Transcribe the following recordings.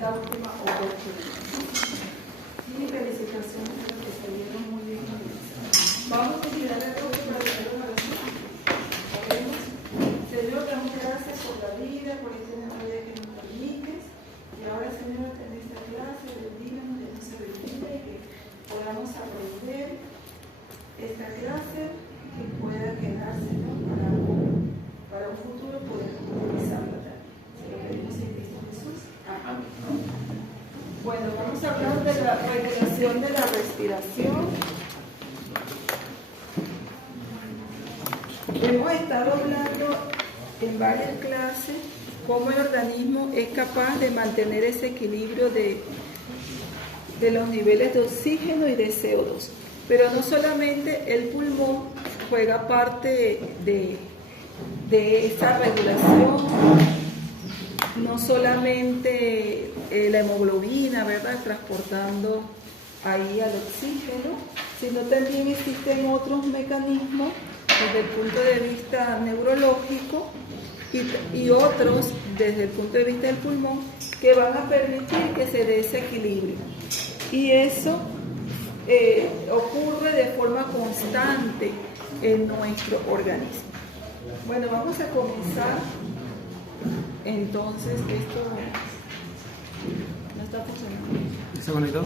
esta última oportunidad. Y felicitaciones a los que salieron muy bien. Vamos a mirar el rostro para hacer una oración. Oremos. Señor, damos gracias por la vida, por este nuevo día que nos permites. Y ahora, Señor, en esta clase, bendíganos de nuestra sabiduría y que podamos aprender esta clase que pueda quedarse, ¿no? para un futuro poder utilizarla también. Se lo pedimos en Cristo Jesús. Amén. Bueno, vamos a hablar de la regulación de la respiración. Hemos estado hablando en varias clases cómo el organismo es capaz de mantener ese equilibrio de los niveles de oxígeno y de CO2. Pero no solamente el pulmón juega parte de esa regulación, no solamente la hemoglobina, ¿verdad?, transportando ahí al oxígeno, sino también existen otros mecanismos desde el punto de vista neurológico y otros desde el punto de vista del pulmón que van a permitir que se dé ese equilibrio. Y eso ocurre de forma constante en nuestro organismo. Bueno, vamos a comenzar. Entonces, esto no está funcionando. ¿Se conectó?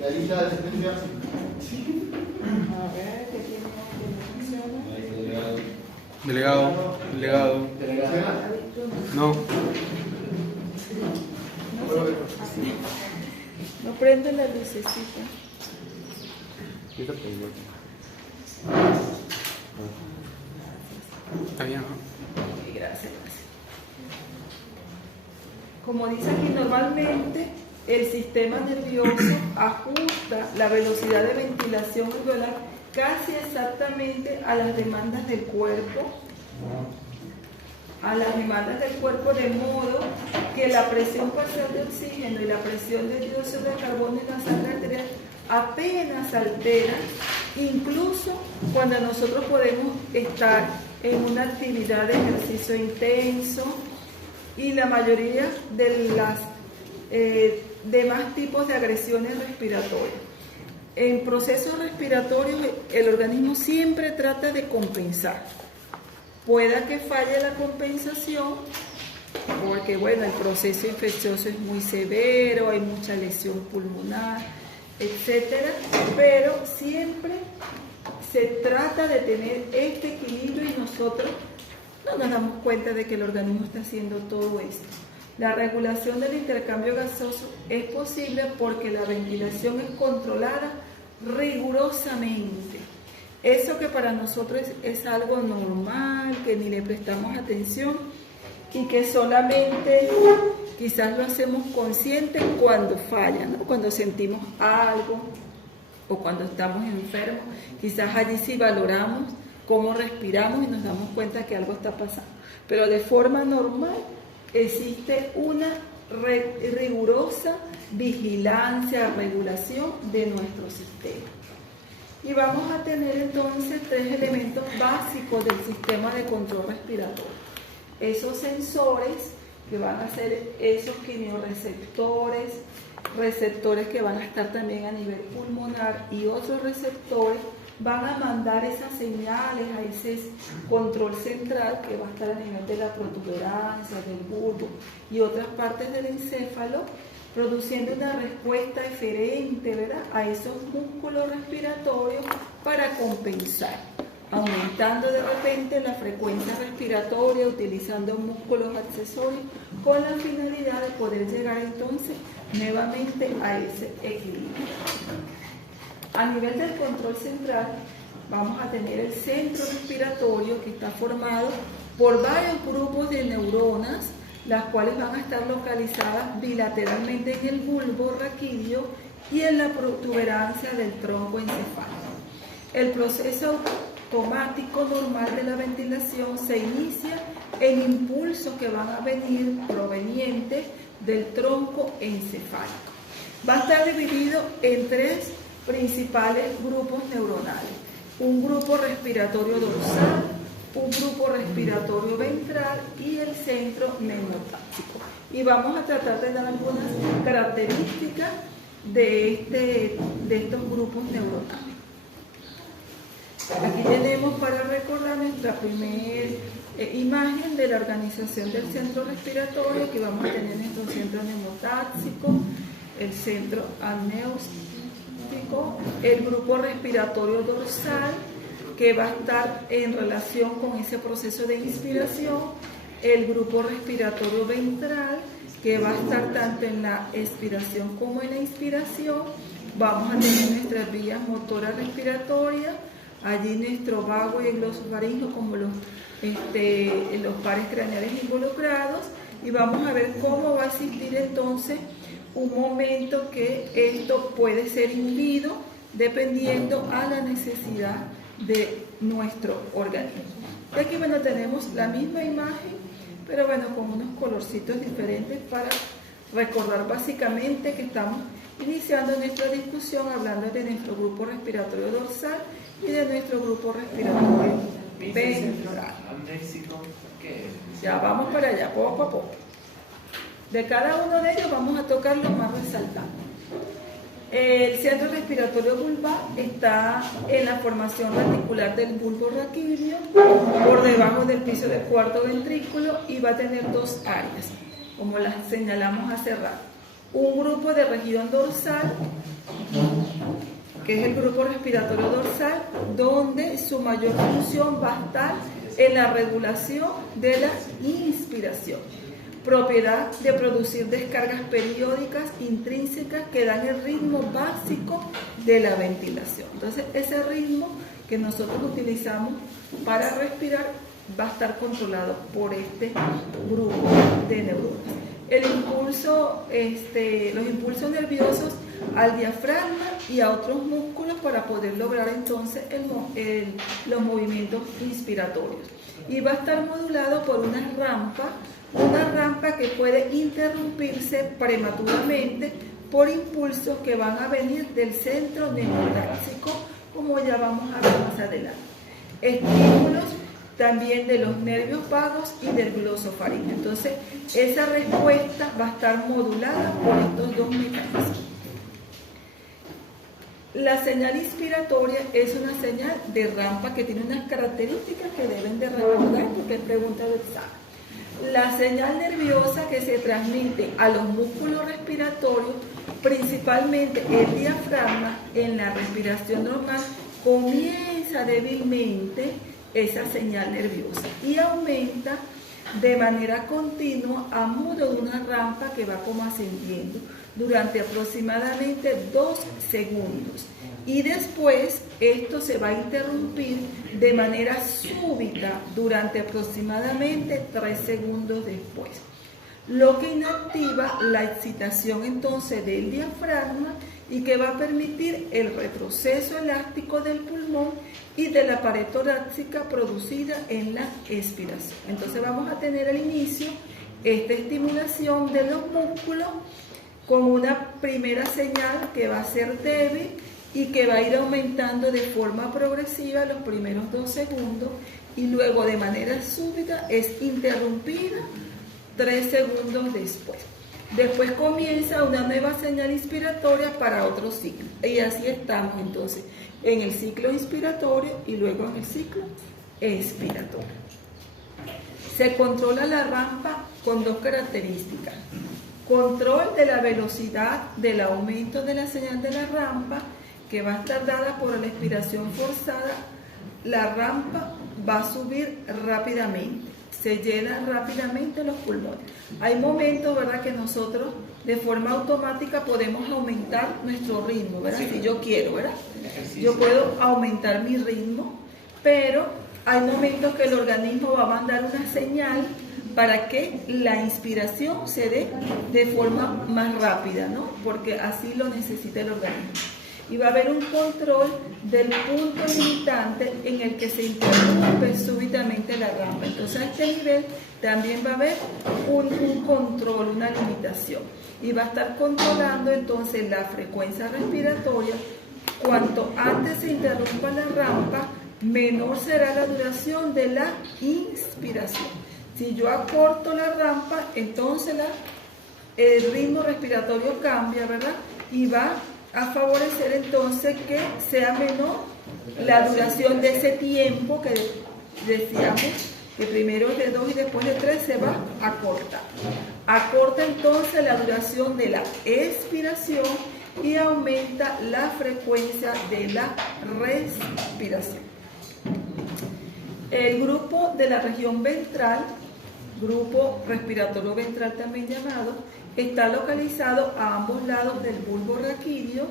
La lista de asistencia. A ver, ¿qué tiene que no funciona? Delegado. No. No prende la lucecita. Está bien, ¿no? Gracias. Como dice aquí, normalmente el sistema nervioso ajusta la velocidad de ventilación alveolar casi exactamente a las demandas del cuerpo, de modo que la presión parcial de oxígeno y la presión de dióxido de carbono en la sangre arterial apenas alteran, incluso cuando nosotros podemos estar en una actividad de ejercicio intenso y la mayoría de las demás tipos de agresiones respiratorias. En procesos respiratorios el organismo siempre trata de compensar. Pueda que falle la compensación porque, bueno, el proceso infeccioso es muy severo, hay mucha lesión pulmonar, etcétera, pero siempre se trata de tener este equilibrio y nosotros no nos damos cuenta de que el organismo está haciendo todo esto. La regulación del intercambio gaseoso es posible porque la ventilación es controlada rigurosamente. Eso que para nosotros es algo normal, que ni le prestamos atención y que solamente quizás lo hacemos consciente cuando falla, ¿no? Cuando sentimos algo o cuando estamos enfermos, quizás allí sí valoramos cómo respiramos y nos damos cuenta que algo está pasando. Pero de forma normal existe una rigurosa vigilancia, regulación de nuestro sistema. Y vamos a tener entonces 3 elementos básicos del sistema de control respiratorio. Esos sensores que van a ser esos quimioreceptores, receptores que van a estar también a nivel pulmonar y otros receptores van a mandar esas señales a ese control central que va a estar a nivel de la protuberancia, del bulbo y otras partes del encéfalo, produciendo una respuesta eferente, ¿verdad?, a esos músculos respiratorios para compensar, aumentando de repente la frecuencia respiratoria, utilizando músculos accesorios, con la finalidad de poder llegar entonces nuevamente a ese equilibrio. A nivel del control central, vamos a tener el centro respiratorio que está formado por varios grupos de neuronas, las cuales van a estar localizadas bilateralmente en el bulbo raquídeo y en la protuberancia del tronco encefálico. El proceso automático normal de la ventilación se inicia en impulsos que van a venir provenientes del tronco encefálico. Va a estar dividido en 3 principales grupos neuronales: un grupo respiratorio dorsal, un grupo respiratorio ventral y el centro neurotáctico. y vamos a tratar de dar algunas características de estos grupos neuronales. Aquí tenemos para recordar nuestra primera imagen de la organización del centro respiratorio, que vamos a tener nuestro centro neumotáxico, el centro anéustico, el grupo respiratorio dorsal, que va a estar en relación con ese proceso de inspiración, el grupo respiratorio ventral, que va a estar tanto en la expiración como en la inspiración. Vamos a tener nuestras vías motoras respiratorias, allí nuestro vago y el glosofaringeo como los pares craneales involucrados, y vamos a ver cómo va a existir entonces un momento que esto puede ser inhibido dependiendo a la necesidad de nuestro organismo. Y aquí, bueno, tenemos la misma imagen, pero bueno, con unos colorcitos diferentes para recordar básicamente que estamos iniciando nuestra discusión hablando de nuestro grupo respiratorio dorsal y de nuestro grupo respiratorio ventral. Ya vamos para allá, poco a poco. De cada uno de ellos vamos a tocar lo más resaltante. El centro respiratorio vulvar está en la formación reticular del bulbo raquídeo, por debajo del piso del cuarto ventrículo, y va a tener dos áreas, como las señalamos hace rato. Un grupo de región dorsal, que es el grupo respiratorio dorsal, donde su mayor función va a estar en la regulación de la inspiración, propiedad de producir descargas periódicas intrínsecas que dan el ritmo básico de la ventilación. Entonces, ese ritmo que nosotros utilizamos para respirar va a estar controlado por este grupo de neuronas. Los impulsos nerviosos al diafragma y a otros músculos para poder lograr entonces los movimientos inspiratorios. Y va a estar modulado por una rampa que puede interrumpirse prematuramente por impulsos que van a venir del centro neurotáxico, como ya vamos a ver más adelante. Estímulos también de los nervios vagos y del glosofaringeo. Entonces, esa respuesta va a estar modulada por estos dos mecanismos. La señal inspiratoria es una señal de rampa que tiene unas características que deben de recordar porque es pregunta de examen. La señal nerviosa que se transmite a los músculos respiratorios, principalmente el diafragma, en la respiración normal, comienza débilmente esa señal nerviosa y aumenta de manera continua a modo de una rampa que va como ascendiendo durante aproximadamente 2 segundos, y después esto se va a interrumpir de manera súbita durante aproximadamente 3 segundos después, lo que inactiva la excitación entonces del diafragma y que va a permitir el retroceso elástico del pulmón y de la pared torácica producida en la expiración. Entonces vamos a tener al inicio esta estimulación de los músculos con una primera señal que va a ser débil y que va a ir aumentando de forma progresiva los primeros 2 segundos, y luego de manera súbita es interrumpida 3 segundos después. Después comienza una nueva señal inspiratoria para otro ciclo. Y así estamos entonces en el ciclo inspiratorio y luego en el ciclo expiratorio. Se controla la rampa con 2 características. Control de la velocidad del aumento de la señal de la rampa, que va a estar dada por la expiración forzada. La rampa va a subir rápidamente, se llenan rápidamente los pulmones. Hay momentos, ¿verdad?, que nosotros de forma automática podemos aumentar nuestro ritmo, ¿verdad? Sí. Si yo quiero, ¿verdad? Yo puedo aumentar mi ritmo, pero hay momentos que el organismo va a mandar una señal para que la inspiración se dé de forma más rápida, ¿no? Porque así lo necesita el organismo. Y va a haber un control del punto limitante en el que se interrumpe súbitamente la rampa. Entonces a este nivel también va a haber un control, una limitación. Y va a estar controlando entonces la frecuencia respiratoria. Cuanto antes se interrumpa la rampa, menor será la duración de la inspiración. Si yo acorto la rampa, entonces la el ritmo respiratorio cambia, ¿verdad? Y va a favorecer entonces que sea menor la duración de ese tiempo que decíamos, que primero es de 2 y después de 3 se va a cortar. Acorta entonces la duración de la expiración y aumenta la frecuencia de la respiración. El grupo de la región ventral, grupo respiratorio ventral también llamado, está localizado a ambos lados del bulbo raquídeo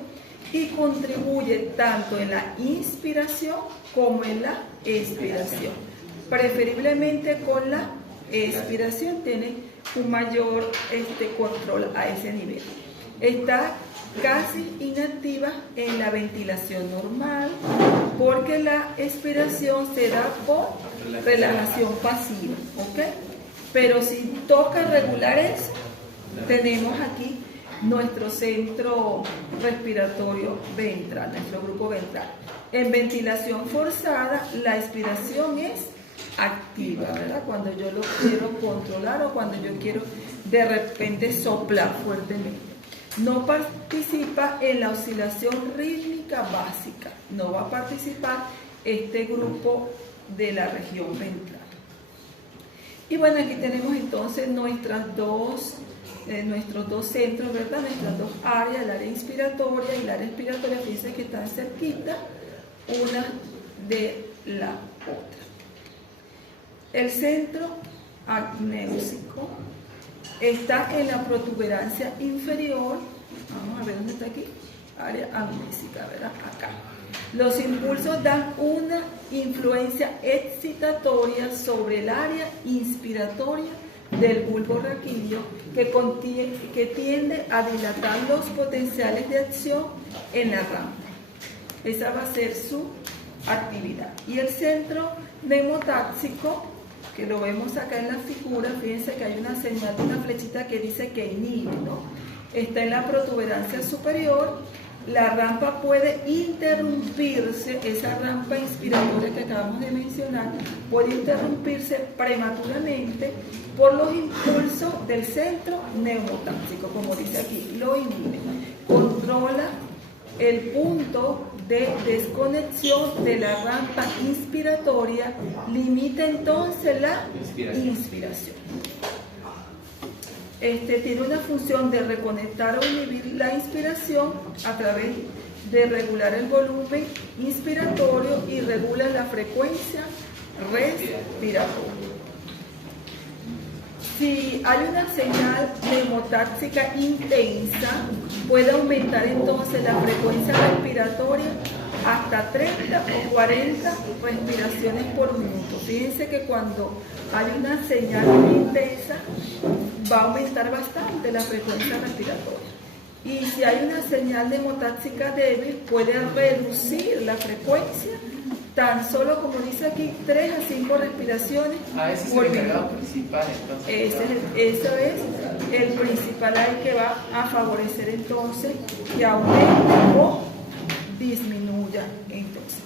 y contribuye tanto en la inspiración como en la expiración. Preferiblemente con la expiración tiene un mayor control a ese nivel. Está casi inactiva en la ventilación normal porque la expiración se da por relajación pasiva, ¿ok? Pero si toca regular eso, tenemos aquí nuestro centro respiratorio ventral, nuestro grupo ventral. En ventilación forzada, la expiración es activa, ¿verdad? Cuando yo lo quiero controlar o cuando yo quiero de repente soplar fuertemente. No participa en la oscilación rítmica básica, no va a participar este grupo de la región ventral. Y bueno, aquí tenemos entonces nuestros dos centros, ¿verdad? Nuestras dos áreas, el área inspiratoria y el área expiratoria, fíjense que están cerquita una de la otra. El centro agnéusico está en la protuberancia inferior, vamos a ver dónde está aquí, área agnésica, ¿verdad? Acá. Los impulsos dan una influencia excitatoria sobre el área inspiratoria del bulbo raquídeo que tiende a dilatar los potenciales de acción en la rampa. Esa va a ser su actividad. Y el centro neumotáxico, que lo vemos acá en la figura, fíjense que hay una señal, una flechita que dice que inhibe, ¿no? Está en la protuberancia superior. La rampa puede interrumpirse, esa rampa inspiratoria que acabamos de mencionar, puede interrumpirse prematuramente por los impulsos del centro neumotáxico, como dice aquí, lo inhibe. Controla el punto de desconexión de la rampa inspiratoria, limita entonces la inspiración. Tiene una función de reconectar o inhibir la inspiración a través de regular el volumen inspiratorio y regula la frecuencia respiratoria. Si hay una señal neumotáxica intensa, puede aumentar entonces la frecuencia respiratoria hasta 30 o 40 respiraciones por minuto. Fíjense que cuando hay una señal intensa, va a aumentar bastante la frecuencia respiratoria. Y si hay una señal neumotáxica débil, puede reducir la frecuencia tan solo, como dice aquí, 3 a 5 respiraciones por minuto. Principal, entonces, eso es el principal ahí que va a favorecer entonces que aumente o disminuya entonces.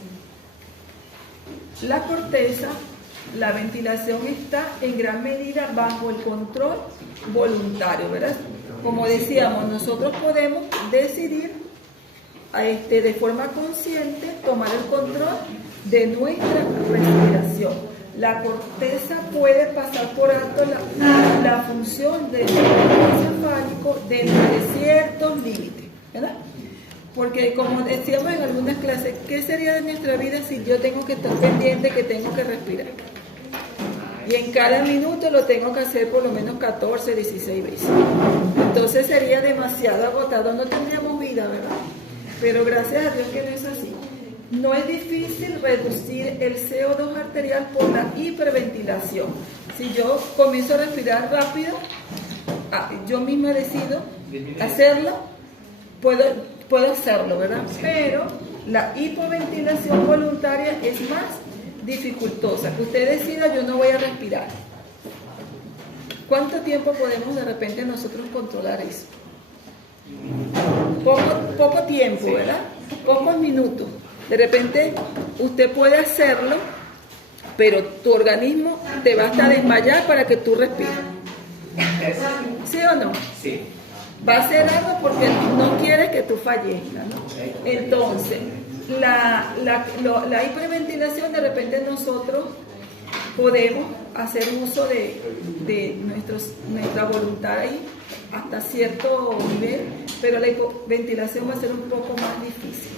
La corteza, la ventilación está en gran medida bajo el control voluntario, ¿verdad? Como decíamos, nosotros podemos decidir de forma consciente tomar el control de nuestra respiración. La corteza puede pasar por alto la función del encefálico dentro de ciertos límites, ¿verdad? Porque como decíamos en algunas clases, ¿qué sería de nuestra vida si yo tengo que estar pendiente que tengo que respirar? Y en cada minuto lo tengo que hacer por lo menos 14, 16 veces. Entonces sería demasiado agotado, no tendríamos vida, ¿verdad? Pero gracias a Dios que no es así. No es difícil reducir el CO2 arterial por la hiperventilación. Si yo comienzo a respirar rápido, yo misma decido hacerlo, puedo hacerlo, ¿verdad? Pero la hipoventilación voluntaria es más dificultosa. Que usted decida, yo no voy a respirar. ¿Cuánto tiempo podemos de repente nosotros controlar eso? Poco tiempo, ¿verdad? Pocos minutos. De repente usted puede hacerlo, pero tu organismo te va hasta desmayar para que tú respires. ¿Sí o no? Sí. Va a hacer algo porque no quiere que tú fallezcas, ¿no? Entonces, la hiperventilación, de repente nosotros podemos hacer uso de nuestra voluntad ahí hasta cierto nivel, pero la hiperventilación va a ser un poco más difícil.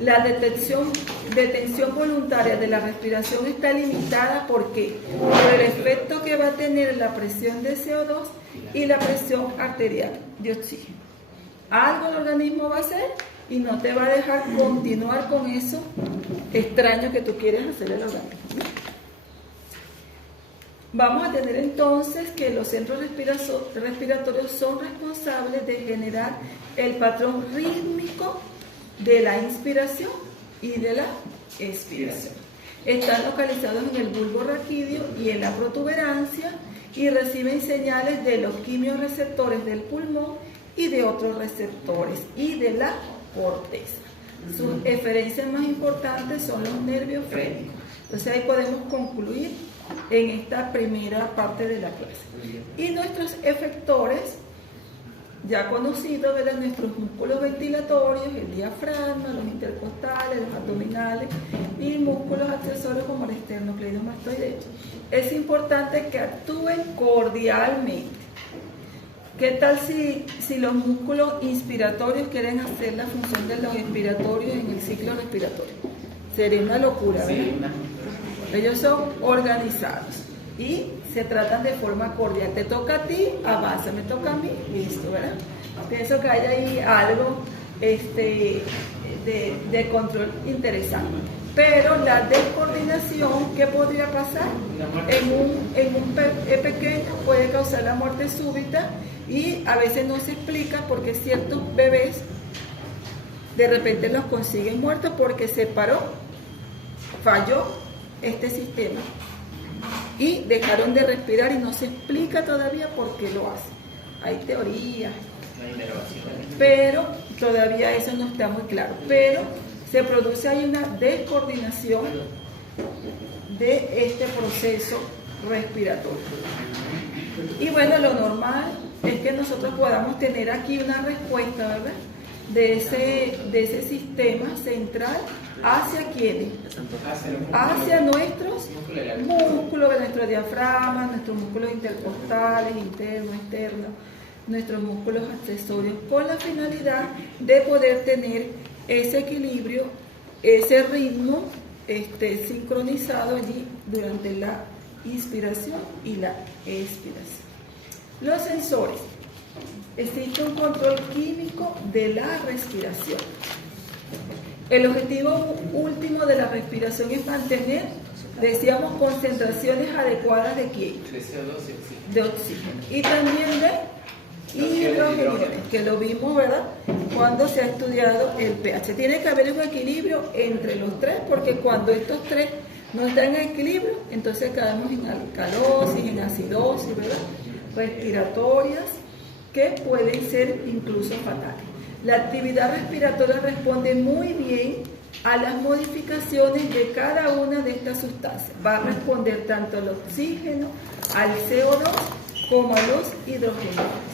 La detención voluntaria de la respiración está limitada porque por el efecto que va a tener la presión de CO2 y la presión arterial de oxígeno. Algo el organismo va a hacer y no te va a dejar continuar con eso extraño que tú quieres hacer el organismo. Vamos a tener entonces que los centros respiratorios son responsables de generar el patrón rítmico de la inspiración y de la expiración. Están localizados en el bulbo raquídeo y en la protuberancia y reciben señales de los quimiorreceptores del pulmón y de otros receptores y de la corteza. Sus eferencias más importantes son los nervios frénicos. Entonces ahí podemos concluir en esta primera parte de la clase. Y nuestros efectores, ya conocidos, ¿verdad? Nuestros músculos ventilatorios, el diafragma, los intercostales, los abdominales y músculos accesorios como el esternocleidomastoideo. Es importante que actúen cordialmente. ¿Qué tal si los músculos inspiratorios quieren hacer la función de los expiratorios en el ciclo respiratorio? Sería una locura, ¿verdad? Ellos son organizados y se tratan de forma cordial. Te toca a ti, avanza, me toca a mí, listo, ¿verdad? Pienso que hay ahí algo de control interesante. Pero la descoordinación, ¿qué podría pasar? En un pequeño puede causar la muerte súbita y a veces no se explica porque ciertos bebés de repente los consiguen muertos porque se paró, falló este sistema y dejaron de respirar y no se explica todavía por qué lo hacen. Hay teorías, pero todavía eso no está muy claro. Pero se produce ahí una descoordinación de este proceso respiratorio. Y bueno, lo normal es que nosotros podamos tener aquí una respuesta, ¿verdad? De ese sistema central hacia quiénes, hacia nuestros músculos, de nuestro diafragma, nuestros músculos intercostales, internos, externos, nuestros músculos accesorios, con la finalidad de poder tener ese equilibrio, ese ritmo sincronizado allí durante la inspiración y la expiración. Los sensores. Existe un control químico de la respiración. El objetivo último de la respiración es mantener, decíamos, concentraciones adecuadas de ¿qué? De oxígeno. Y también de hidrógeno, que lo vimos, ¿verdad? Cuando se ha estudiado el pH. Tiene que haber un equilibrio entre los tres, porque cuando estos tres no están en equilibrio, entonces caemos en alcalosis, en acidosis, ¿verdad? Respiratorias, que pueden ser incluso fatales. La actividad respiratoria responde muy bien a las modificaciones de cada una de estas sustancias. Va a responder tanto al oxígeno, al CO2, como a los hidrogeniones.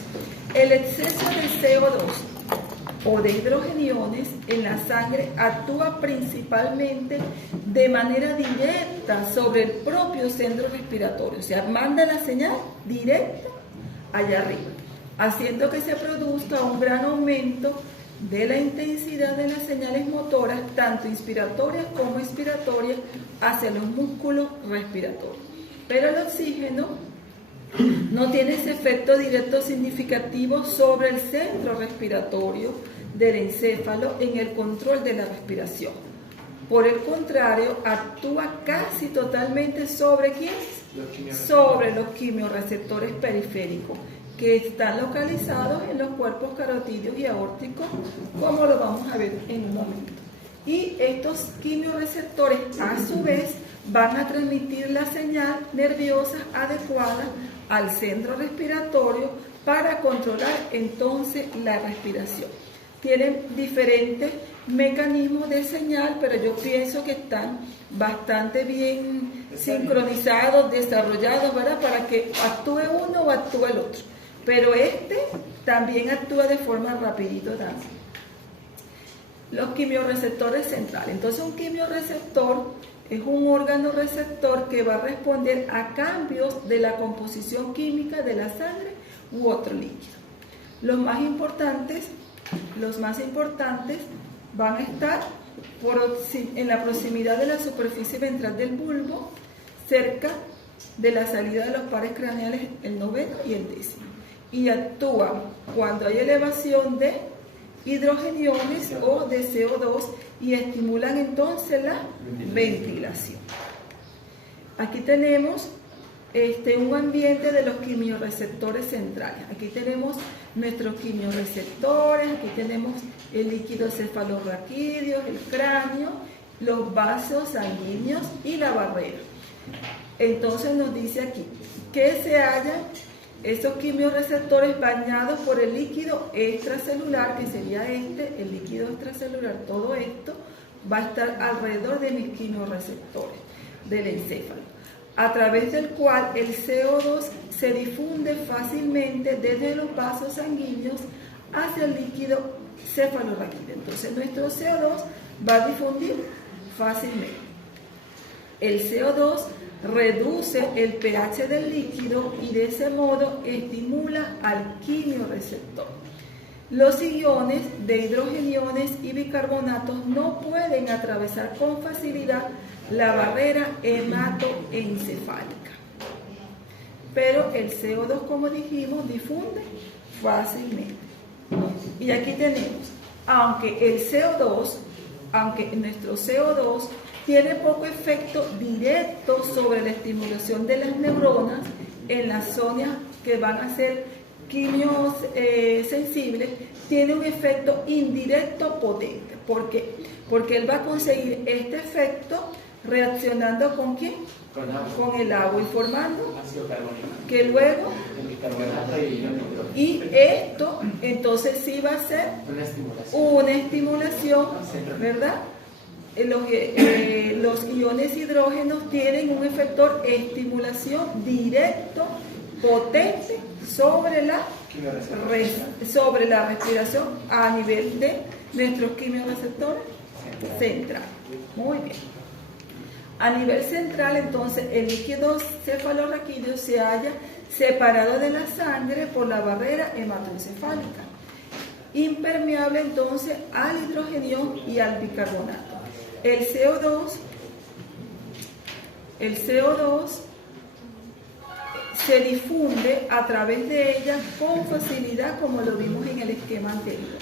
El exceso de CO2 o de hidrogeniones en la sangre actúa principalmente de manera directa sobre el propio centro respiratorio, o sea, manda la señal directa allá arriba, haciendo que se produzca un gran aumento de la intensidad de las señales motoras, tanto inspiratorias como expiratorias, hacia los músculos respiratorios. Pero el oxígeno no tiene ese efecto directo significativo sobre el centro respiratorio del encéfalo en el control de la respiración. Por el contrario, actúa casi totalmente ¿sobre quién? Sobre los quimiorreceptores periféricos, que están localizados en los cuerpos carotídeos y aórticos, como lo vamos a ver en un momento. Y estos quimiorreceptores, a su vez, van a transmitir la señal nerviosa adecuada al centro respiratorio para controlar entonces la respiración. Tienen diferentes mecanismos de señal, pero yo pienso que están bastante bien sincronizados, desarrollados, ¿verdad? Para que actúe uno o actúe el otro. pero este también actúa de forma rapidito también. Los quimiorreceptores centrales. Entonces un quimiorreceptor es un órgano receptor que va a responder a cambios de la composición química de la sangre u otro líquido. Los más importantes van a estar en la proximidad de la superficie ventral del bulbo, cerca de la salida de los pares craneales, el noveno y el décimo. Y actúan cuando hay elevación de hidrogeniones o de CO2 y estimulan entonces la ventilación. Aquí tenemos un ambiente de los quimiorreceptores centrales. Aquí tenemos nuestros quimiorreceptores, aquí tenemos el líquido cefalorraquídeo, el cráneo, los vasos sanguíneos y la barrera. Entonces nos dice aquí que se hallan esos quimiorreceptores bañados por el líquido extracelular, que sería el líquido extracelular. Todo esto va a estar alrededor de mis quimiorreceptores del encéfalo, a través del cual el CO2 se difunde fácilmente desde los vasos sanguíneos hacia el líquido cefalorraquídeo. Entonces nuestro CO2 va a difundir fácilmente. El CO2 reduce el pH del líquido y de ese modo estimula al quimiorreceptor. Los iones de hidrogeniones y bicarbonatos no pueden atravesar con facilidad la barrera hematoencefálica, pero el CO2, como dijimos, difunde fácilmente. Y aquí tenemos, aunque nuestro CO2 tiene poco efecto directo sobre la estimulación de las neuronas en las zonas que van a ser quimios sensibles, tiene un efecto indirecto potente. ¿Por qué? Porque él va a conseguir este efecto reaccionando ¿con quién? Con el agua y formando que luego, y esto entonces sí va a ser una estimulación, ¿verdad? Los iones hidrógenos tienen un efector estimulación directo, potente sobre la respiración a nivel de nuestros quimiorreceptores centrales. Muy bien. A nivel central, entonces, el líquido cefalorraquídeo se halla separado de la sangre por la barrera hematoencefálica, impermeable entonces al hidrogenión y al bicarbonato. El CO2 se difunde a través de ella con facilidad, como lo vimos en el esquema anterior.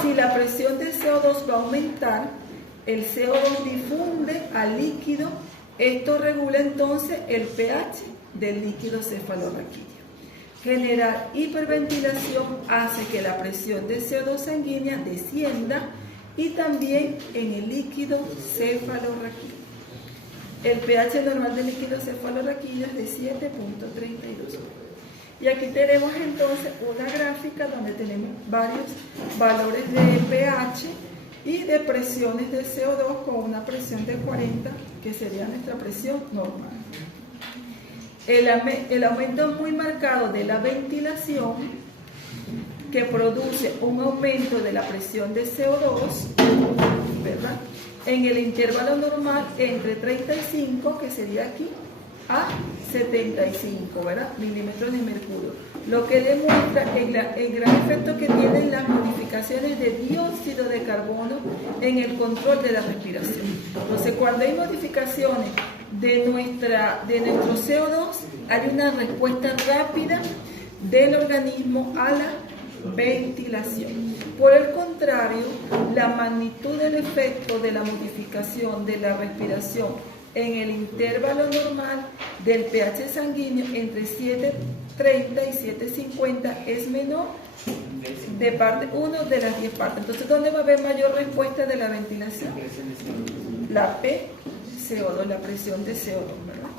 Si la presión del CO2 va a aumentar, el CO2 difunde al líquido. Esto regula entonces el pH del líquido cefalorraquídeo. Generar hiperventilación hace que la presión de CO2 sanguínea descienda y también en el líquido cefalorraquídeo. El pH normal del líquido cefalorraquídeo es de 7.32. Y aquí tenemos entonces una gráfica donde tenemos varios valores de pH y de presiones de CO2 con una presión de 40, que sería nuestra presión normal. El aumento muy marcado de la ventilación, que produce un aumento de la presión de CO2, ¿verdad?, en el intervalo normal entre 35, que sería aquí, a 75, ¿verdad?, milímetros de mercurio, lo que demuestra el gran efecto que tienen las modificaciones de dióxido de carbono en el control de la respiración. Entonces, cuando hay modificaciones de nuestro CO2, hay una respuesta rápida del organismo a la ventilación. Por el contrario, la magnitud del efecto de la modificación de la respiración en el intervalo normal del pH sanguíneo entre 7.30 y 7.50 es menor de parte 1 de las 10 partes. Entonces, ¿dónde va a haber mayor respuesta de la ventilación? La PCO2, la presión de CO2, ¿verdad?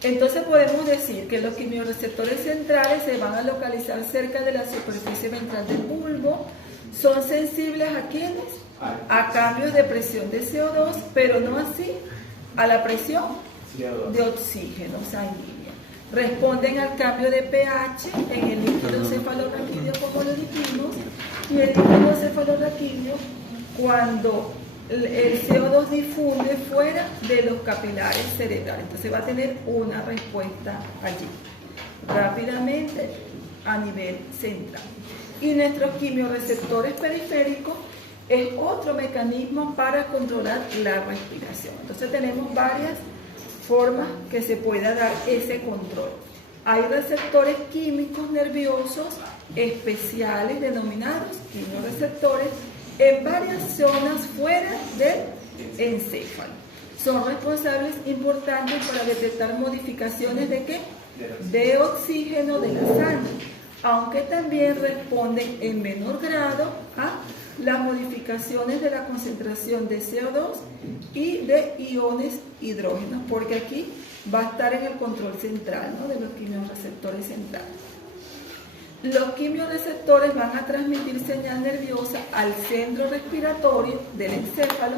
Entonces podemos decir que los quimiorreceptores centrales se van a localizar cerca de la superficie ventral del bulbo. Son sensibles ¿a quiénes? A cambios de presión de CO2, pero no así a la presión de oxígeno sanguíneo. responden al cambio de pH en el líquido cefalorraquídeo, como lo dijimos, y el líquido cefalorraquídeo, cuando el CO2 difunde fuera de los capilares cerebrales, entonces va a tener una respuesta allí, rápidamente a nivel central. Y nuestros quimiorreceptores periféricos es otro mecanismo para controlar la respiración. Entonces tenemos varias formas que se pueda dar ese control. Hay receptores químicos nerviosos especiales denominados quimiorreceptores en varias zonas fuera del encéfalo. Son responsables importantes para detectar modificaciones de ¿qué? De oxígeno de la sangre, aunque también responden en menor grado a las modificaciones de la concentración de CO2 y de iones hidrógenos, porque aquí va a estar en el control central, ¿no?, de los quimiorreceptores centrales. Los quimiorreceptores van a transmitir señal nerviosa al centro respiratorio del encéfalo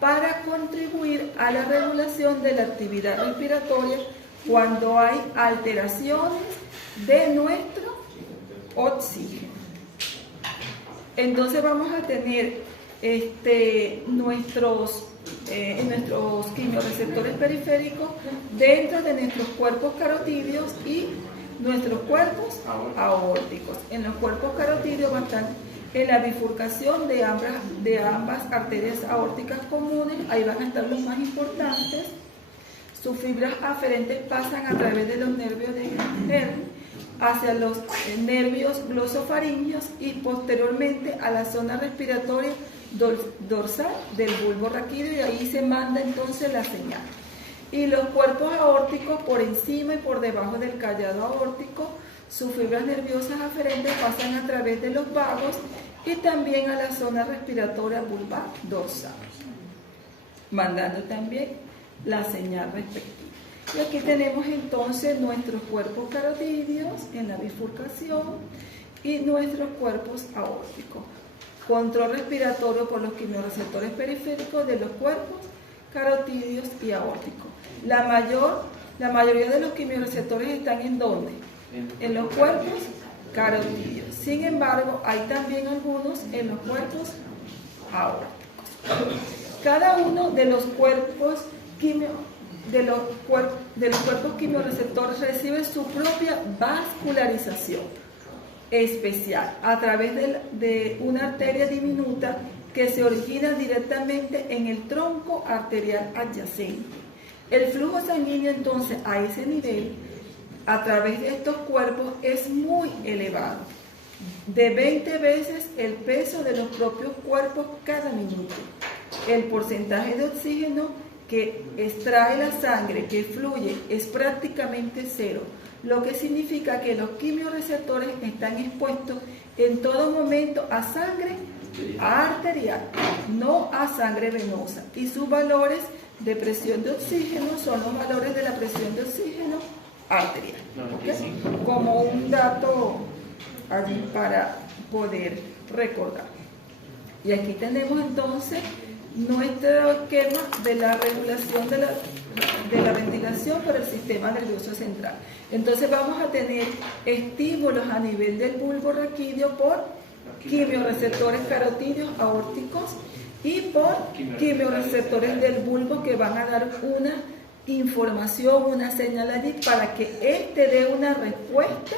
para contribuir a la regulación de la actividad respiratoria cuando hay alteraciones de nuestro oxígeno. Entonces vamos a tener nuestros quimiorreceptores periféricos dentro de nuestros cuerpos carotídeos y nuestros cuerpos aórticos. En los cuerpos carotídeos van a estar en la bifurcación de ambas arterias aórticas comunes, ahí van a estar los más importantes. Sus fibras aferentes pasan a través de los nervios de Henle hacia los nervios glosofaringeos y posteriormente a la zona respiratoria dorsal del bulbo raquídeo, y ahí se manda entonces la señal. Y los cuerpos aórticos, por encima y por debajo del callado aórtico, sus fibras nerviosas aferentes pasan a través de los vagos y también a la zona respiratoria vulvar dorsal, mandando también la señal respectiva. Y aquí tenemos entonces nuestros cuerpos carotídeos en la bifurcación y nuestros cuerpos aórticos. Control respiratorio por los quimiorreceptores periféricos de los cuerpos carotídeos y aórticos. La mayoría de los quimiorreceptores están ¿en dónde? En los cuerpos carotídeos. Sin embargo, hay también algunos en los cuerpos aórticos. Cada uno de los cuerpos quimiorreceptores recibe su propia vascularización especial a través de una arteria diminuta que se origina directamente en el tronco arterial adyacente. El flujo sanguíneo entonces a ese nivel, a través de estos cuerpos, es muy elevado, de 20 veces el peso de los propios cuerpos cada minuto. El porcentaje de oxígeno que extrae la sangre, que fluye, es prácticamente cero, lo que significa que los quimiorreceptores están expuestos en todo momento a sangre arterial, no a sangre venosa, y sus valores de presión de oxígeno son los valores de la presión de oxígeno arterial, ¿okay? Como un dato allí para poder recordar. Y aquí tenemos entonces nuestro esquema de la regulación de la ventilación por el sistema nervioso central. Entonces vamos a tener estímulos a nivel del bulbo raquídeo por quimiorreceptores carotídeos aórticos y por quimiorreceptores del bulbo, que van a dar una información, una señal allí para que éste dé una respuesta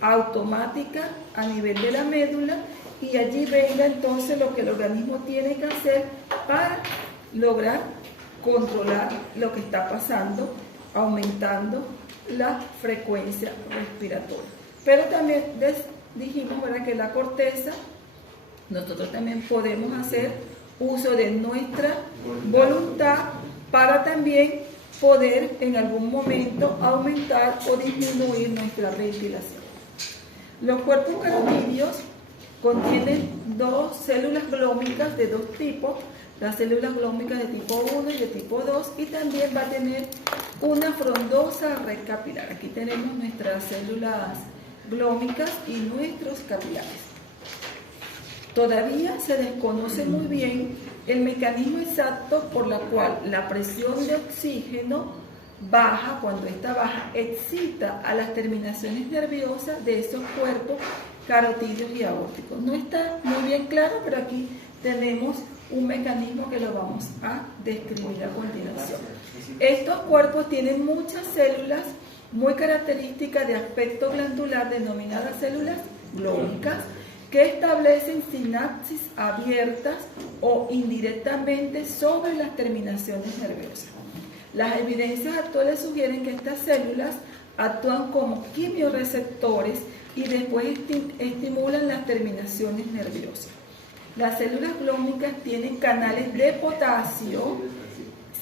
automática a nivel de la médula, y allí venga entonces lo que el organismo tiene que hacer para lograr controlar lo que está pasando, aumentando la frecuencia respiratoria. Pero también dijimos, ¿verdad?, que la corteza, nosotros también podemos hacer uso de nuestra voluntad para también poder en algún momento aumentar o disminuir nuestra ventilación. Los cuerpos carotídeos contienen dos células glómicas de dos tipos, las células glómicas de tipo 1 y de tipo 2, y también va a tener una frondosa red capilar. Aquí tenemos nuestras células glómicas y nuestros capilares. Todavía se desconoce muy bien el mecanismo exacto por la cual la presión de oxígeno baja, cuando esta baja, excita a las terminaciones nerviosas de esos cuerpos carotídeos y aórticos. No está muy bien claro, pero aquí tenemos un mecanismo que lo vamos a describir a continuación. Estos cuerpos tienen muchas células muy características de aspecto glandular, denominadas células glómicas, que establecen sinapsis abiertas o indirectamente sobre las terminaciones nerviosas. Las evidencias actuales sugieren que estas células actúan como quimioreceptores y después estimulan las terminaciones nerviosas. Las células glómicas tienen canales de potasio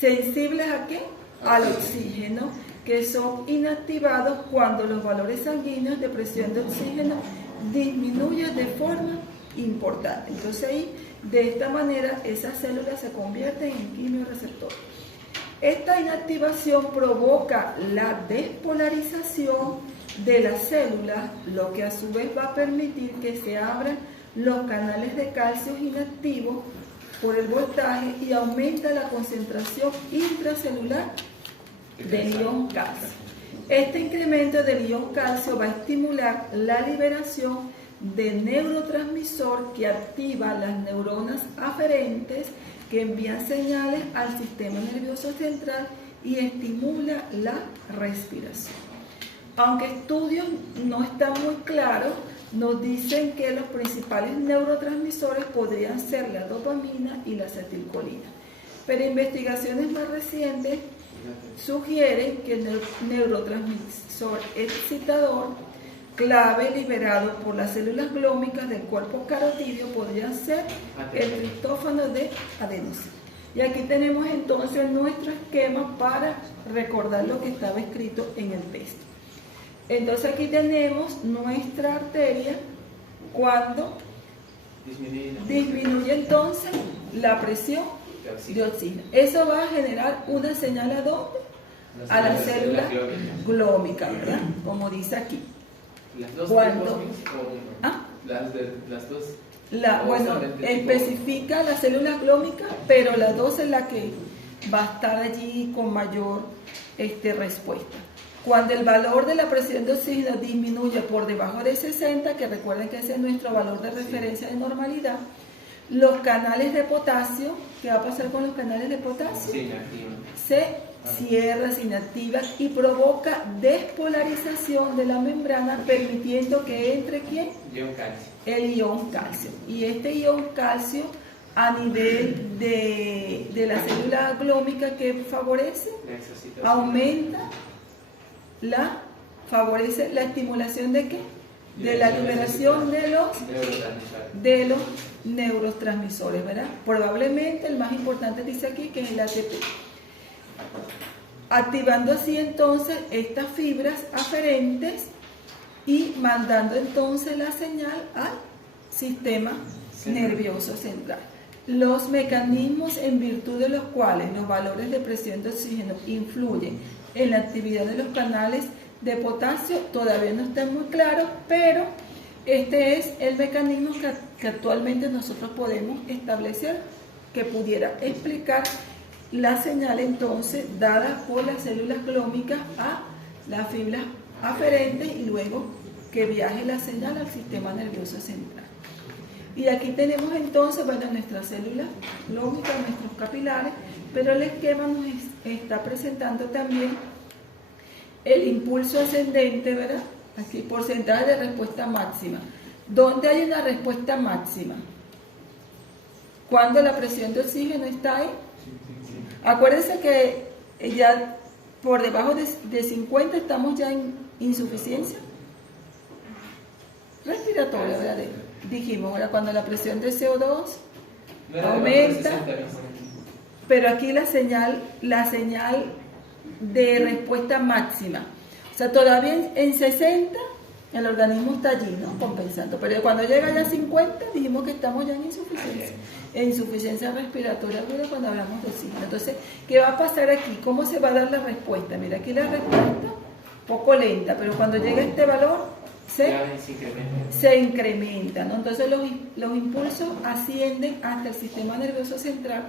sensibles ¿a qué? Al oxígeno, que son inactivados cuando los valores sanguíneos de presión de oxígeno disminuyen de forma importante. Entonces ahí, de esta manera, esas células se convierten en quimioreceptores. Esta inactivación provoca la despolarización de las células, lo que a su vez va a permitir que se abran los canales de calcio inactivos por el voltaje y aumenta la concentración intracelular del ion calcio. Este incremento del ion calcio va a estimular la liberación de neurotransmisor que activa las neuronas aferentes que envían señales al sistema nervioso central y estimula la respiración. Aunque estudios no están muy claros, nos dicen que los principales neurotransmisores podrían ser la dopamina y la acetilcolina. Pero investigaciones más recientes sugieren que el neurotransmisor excitador clave liberado por las células glómicas del cuerpo carotídeo podría ser el triptófano de adenosina. Y aquí tenemos entonces nuestro esquema para recordar lo que estaba escrito en el texto. Entonces aquí tenemos nuestra arteria cuando disminuye entonces la presión de oxígeno. Eso va a generar una señal ¿a dónde? A la célula glómica, ¿verdad? Como dice aquí. ¿Las dos? Cuando, las dos. Bueno, especifica las células glómicas, pero la 2 es la que va a estar allí con mayor respuesta. Cuando el valor de la presión de oxígeno disminuye por debajo de 60, que recuerden que ese es nuestro valor de referencia de normalidad, los canales de potasio, ¿qué va a pasar con los canales de potasio? Se cierra, se inactiva y provoca despolarización de la membrana, permitiendo que entre ¿quién? Ion calcio. El ion calcio. Y este ion calcio a nivel de la célula glómica, ¿qué favorece? Aumenta favorece la estimulación de ¿qué? De la liberación de los neurotransmisores, ¿verdad? Probablemente el más importante dice aquí que es el ATP. Activando así entonces estas fibras aferentes y mandando entonces la señal al sistema nervioso central. Los mecanismos en virtud de los cuales los valores de presión de oxígeno influyen en la actividad de los canales de potasio todavía no están muy claros, pero este es el mecanismo que actualmente nosotros podemos establecer que pudiera explicar la señal entonces dada por las células glómicas a las fibras aferentes y luego que viaje la señal al sistema nervioso central. Y aquí tenemos entonces, bueno, nuestras células glómicas, nuestros capilares, pero el esquema nos está presentando también el impulso ascendente, ¿verdad? Aquí, porcentaje de respuesta máxima. ¿Dónde hay una respuesta máxima? Cuando la presión de oxígeno está ahí. Acuérdense que ya por debajo de 50 estamos ya en insuficiencia respiratoria, ¿verdad? Dijimos, ahora cuando la presión de CO2 aumenta, pero aquí la señal de respuesta máxima, o sea, todavía en 60 el organismo está allí, ¿no? Compensando, pero cuando llega ya a 50 dijimos que estamos ya en insuficiencia respiratoria aguda cuando hablamos de oxígeno. Entonces, ¿qué va a pasar aquí? ¿Cómo se va a dar la respuesta? Mira, aquí la respuesta poco lenta, pero cuando llega este valor se incrementa, ¿no? Entonces los impulsos ascienden hasta el sistema nervioso central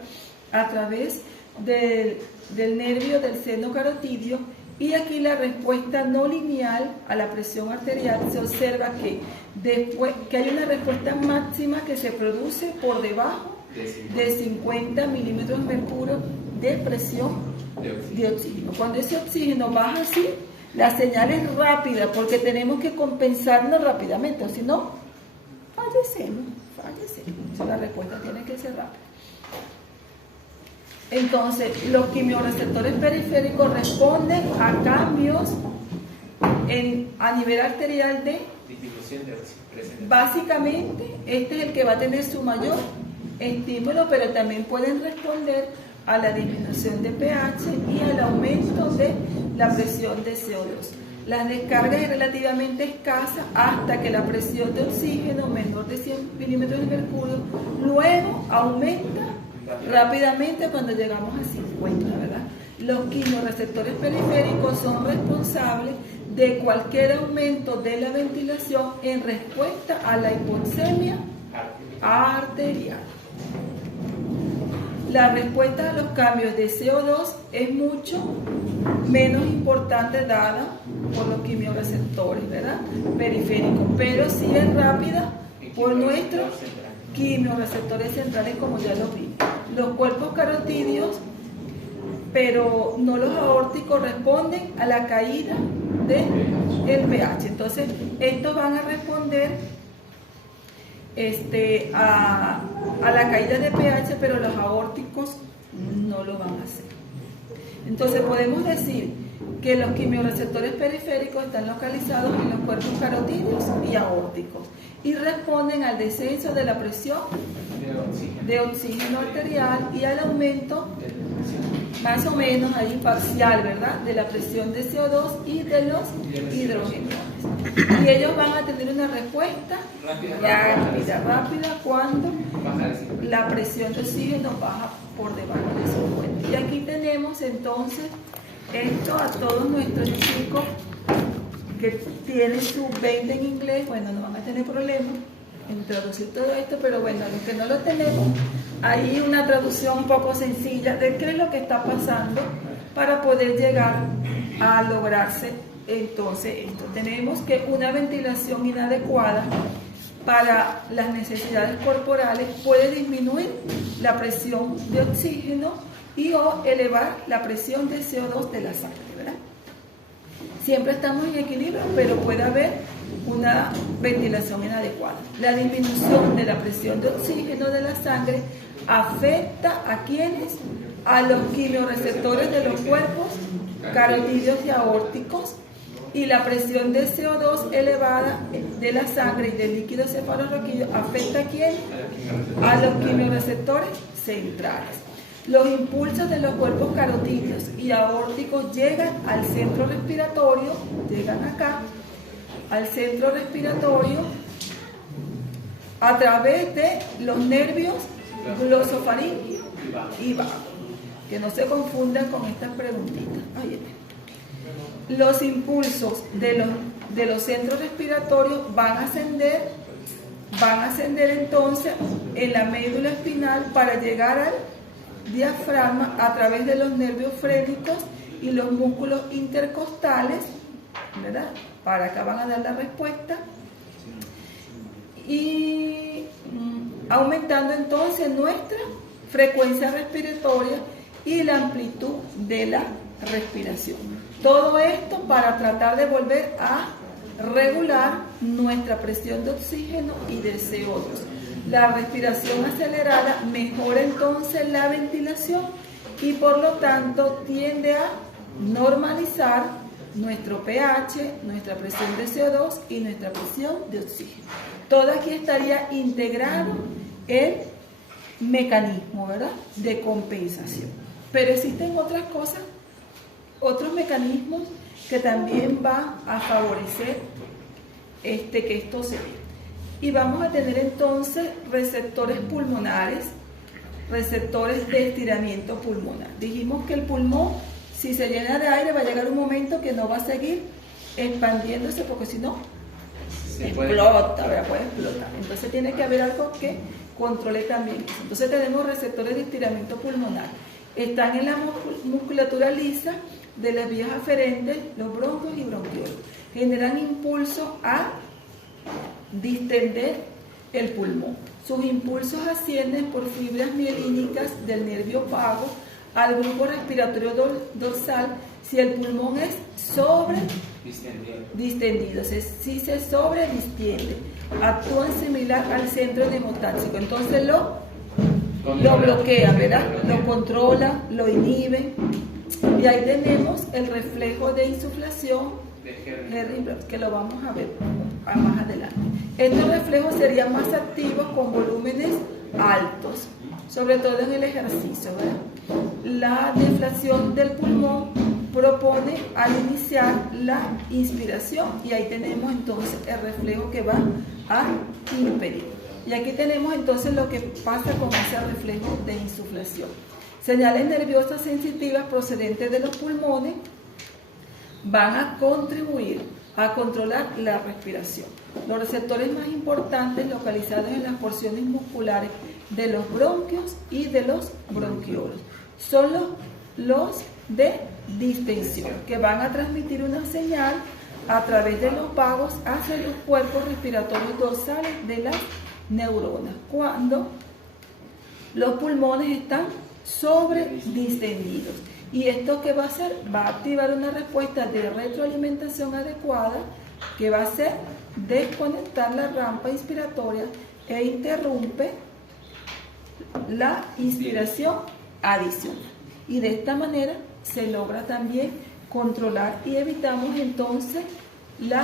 a través del nervio del seno carotidio, y aquí la respuesta no lineal a la presión arterial se observa que después que hay una respuesta máxima que se produce por debajo de 50 milímetros de mercurio de presión de oxígeno. Cuando ese oxígeno baja así, la señal es rápida porque tenemos que compensarnos rápidamente, o si no, fallecemos. Entonces, la respuesta tiene que ser rápida. Entonces, los quimiorreceptores periféricos responden a cambios a nivel arterial de disminución de presión. Básicamente, este es el que va a tener su mayor estímulo, pero también pueden responder a la disminución de pH y al aumento de la presión de CO2. La descarga es relativamente escasa hasta que la presión de oxígeno menor de 100 milímetros de mercurio luego aumenta rápidamente cuando llegamos a 50, ¿verdad? Los quimiorreceptores periféricos son responsables de cualquier aumento de la ventilación en respuesta a la hipoxemia arterial. La respuesta a los cambios de CO2 es mucho menos importante dada por los quimiorreceptores, ¿verdad? Periféricos, pero sí es rápida por nuestros quimiorreceptores centrales, como ya lo vi. Los cuerpos carotidios, pero no los aórticos, responden a la caída del pH. Entonces, estos van a responder a la caída de pH, pero los aórticos no lo van a hacer. Entonces, podemos decir que los quimiorreceptores periféricos están localizados en los cuerpos carotidios y aórticos y responden al descenso de la presión de oxígeno arterial y al aumento más o menos ahí parcial, ¿verdad?, de la presión de CO2 y de los hidrogeniones. Y ellos van a tener una respuesta rápida cuando la presión de oxígeno baja por debajo de 50. Y aquí tenemos entonces esto a todos nuestros chicos que tienen su 20 en inglés. Bueno, no van a tener problemas en traducir todo esto, pero bueno, los que no lo tenemos, hay una traducción un poco sencilla de qué es lo que está pasando para poder llegar a lograrse entonces esto. Tenemos que una ventilación inadecuada para las necesidades corporales puede disminuir la presión de oxígeno y o elevar la presión de CO2 de la sangre, ¿verdad? Siempre estamos en equilibrio, pero puede haber una ventilación inadecuada. La disminución de la presión de oxígeno de la sangre afecta a quienes, a los quimiorreceptores de los cuerpos carotidios y aórticos, y la presión de CO2 elevada de la sangre y del líquido cefalorraquídeo afecta a quién, a los quimiorreceptores centrales. Los impulsos de los cuerpos carotidios y aórticos llegan al centro respiratorio, llegan acá, al centro respiratorio a través de los nervios glosofaringeo y vago. Que no se confundan con estas preguntitas. Los impulsos de los centros respiratorios van a ascender entonces en la médula espinal para llegar al diafragma a través de los nervios frénicos y los músculos intercostales, ¿verdad? Para acá van a dar la respuesta y aumentando entonces nuestra frecuencia respiratoria y la amplitud de la respiración. Todo esto para tratar de volver a regular nuestra presión de oxígeno y de CO2. La respiración acelerada mejora entonces la ventilación y por lo tanto tiende a normalizar nuestro pH, nuestra presión de CO2 y nuestra presión de oxígeno. Todo aquí estaría integrado el mecanismo, ¿verdad?, de compensación. Pero existen otras cosas, otros mecanismos que también van a favorecer que esto se dé. Y vamos a tener entonces receptores pulmonares, receptores de estiramiento pulmonar. Dijimos que el pulmón, si se llena de aire, va a llegar un momento que no va a seguir expandiéndose porque si no, explota, ¿verdad? Puede explotar. Entonces tiene que haber algo que controle también eso. Entonces tenemos receptores de estiramiento pulmonar. están en la musculatura lisa de las vías aferentes, los bronquios y bronquiolos. Generan impulso a distender el pulmón. Sus impulsos ascienden por fibras mielínicas del nervio vago al grupo respiratorio dorsal si el pulmón es distendido, si se distiende, actúan similar al centro neumotáxico, entonces lo bloquean, ¿verdad? Lo controlan, lo inhiben, y ahí tenemos el reflejo de insuflación, que lo vamos a ver más adelante. Estos reflejos serían más activos con volúmenes altos, sobre todo en el ejercicio, ¿verdad? La deflación del pulmón propone al iniciar la inspiración, y ahí tenemos entonces el reflejo que va a impedir. Y aquí tenemos entonces lo que pasa con ese reflejo de insuflación. Señales nerviosas sensitivas procedentes de los pulmones van a contribuir a controlar la respiración. Los receptores más importantes localizados en las porciones musculares de los bronquios y de los bronquiolos son los de distensión, que van a transmitir una señal a través de los vagos hacia los cuerpos respiratorios dorsales de las neuronas, cuando los pulmones están sobredistendidos. ¿Y esto qué va a hacer? Va a activar una respuesta de retroalimentación adecuada, que va a hacer desconectar la rampa inspiratoria e interrumpe la inspiración adicional. Y de esta manera se logra también controlar y evitamos entonces la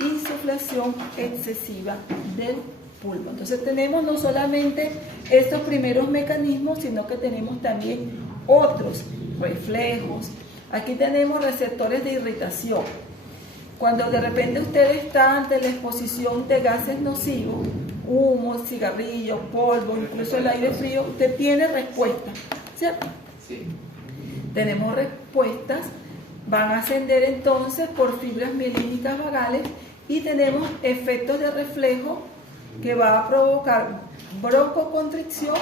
insuflación excesiva del pulmón. Entonces tenemos no solamente estos primeros mecanismos, sino que tenemos también otros reflejos. Aquí tenemos receptores de irritación. Cuando de repente usted está ante la exposición de gases nocivos, humo, cigarrillos, polvo, incluso el aire frío, usted tiene respuesta, ¿cierto? Sí. Tenemos respuestas, van a ascender entonces por fibras mielínicas vagales, y tenemos efectos de reflejo que va a provocar broncoconstricción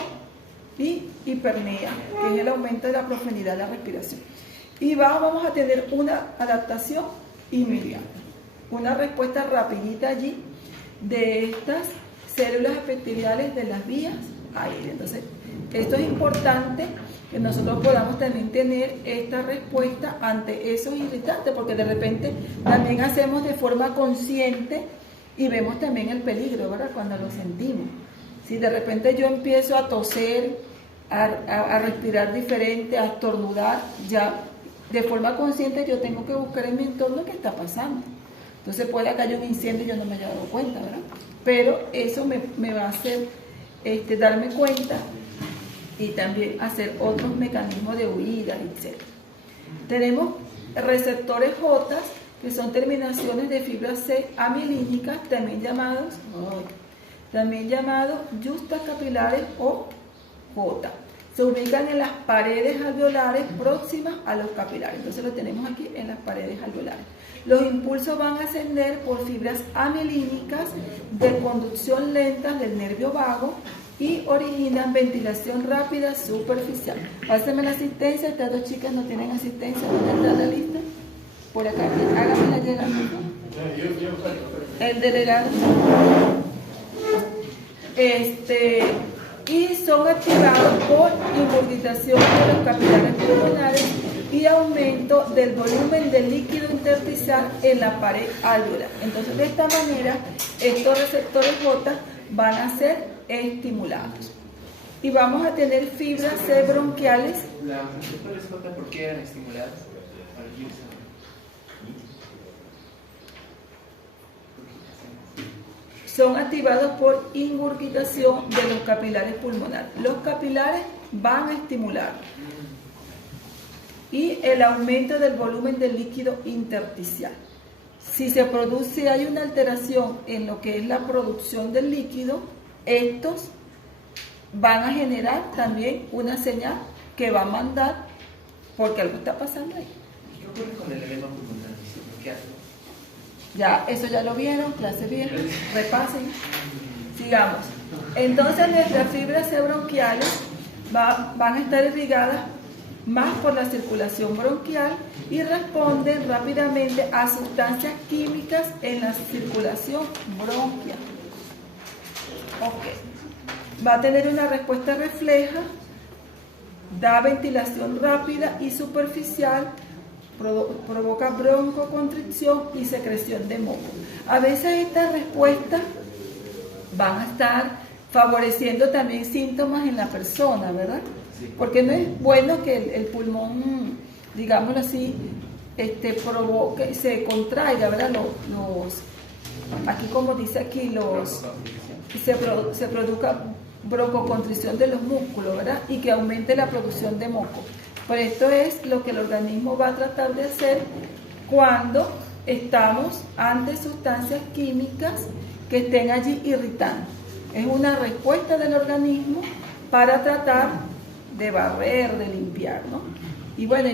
y hipernea, que es el aumento de la profundidad de la respiración. Y vamos a tener una adaptación inmediata, una respuesta rapidita allí de estas células epiteliales de las vías aéreas. Entonces, esto es importante, que nosotros podamos también tener esta respuesta ante esos irritantes, porque de repente también hacemos de forma consciente y vemos también el peligro, ¿verdad? Cuando lo sentimos. Si de repente yo empiezo a toser, a respirar diferente, a estornudar, ya de forma consciente yo tengo que buscar en mi entorno qué está pasando. Entonces puede que haya un incendio y yo no me haya dado cuenta, ¿verdad? Pero eso me va a hacer darme cuenta y también hacer otros mecanismos de huida, etc. Tenemos receptores J, que son terminaciones de fibras C amielínicas, también llamados justas capilares o J. Se ubican en las paredes alveolares próximas a los capilares. Entonces lo tenemos aquí en las paredes alveolares. Los impulsos van a ascender por fibras amielínicas de conducción lenta del nervio vago y originan ventilación rápida superficial. Pásame la asistencia. Estas dos chicas no tienen asistencia. ¿Dónde está la lista? Por acá. Háganmela llegar. El delegado. Y son activados por ingurgitación de los capilares pulmonares y aumento del volumen del líquido intersticial en la pared alveolar. Entonces, de esta manera, estos receptores J van a ser estimulados. Y vamos a tener fibras C bronquiales. ¿Las receptores J por qué eran estimuladas? Son activados por ingurgitación de los capilares pulmonares. Los capilares van a estimular. Y el aumento del volumen del líquido intersticial. Si hay una alteración en lo que es la producción del líquido, estos van a generar también una señal que va a mandar, porque algo está pasando ahí. ¿Qué ocurre con el edema pulmonar? ¿Qué hace? Ya, eso ya lo vieron, clase bien, repasen, sigamos. Entonces nuestras fibras C bronquiales van a estar irrigadas más por la circulación bronquial y responden rápidamente a sustancias químicas en la circulación bronquial. Ok. Va a tener una respuesta refleja, da ventilación rápida y superficial, provoca broncoconstricción y secreción de moco. A veces estas respuestas van a estar favoreciendo también síntomas en la persona, ¿verdad? Porque no es bueno que el pulmón, digámoslo así, provoque, se contraiga, ¿verdad? Aquí como dice aquí, se produzca broncoconstricción de los músculos, ¿verdad? Y que aumente la producción de moco. Por esto es lo que el organismo va a tratar de hacer cuando estamos ante sustancias químicas que estén allí irritando. Es una respuesta del organismo para tratar de barrer, de limpiar, ¿no? Y bueno,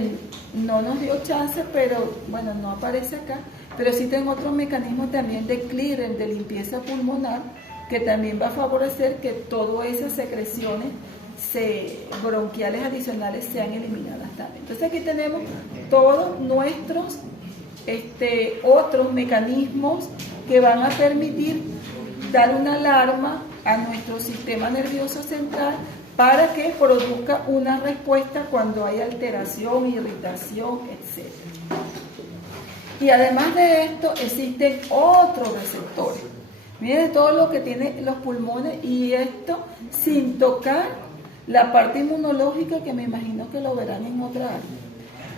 no nos dio chance, pero bueno, no aparece acá, pero sí tengo otro mecanismo también de clearance, de limpieza pulmonar, que también va a favorecer que todas esas secreciones bronquiales adicionales sean eliminadas también. Entonces aquí tenemos todos nuestros otros mecanismos que van a permitir dar una alarma a nuestro sistema nervioso central para que produzca una respuesta cuando hay alteración, irritación, etc. Y además de esto existen otros receptores. Miren todo lo que tienen los pulmones, y esto sin tocar la parte inmunológica, que me imagino que lo verán en otra área.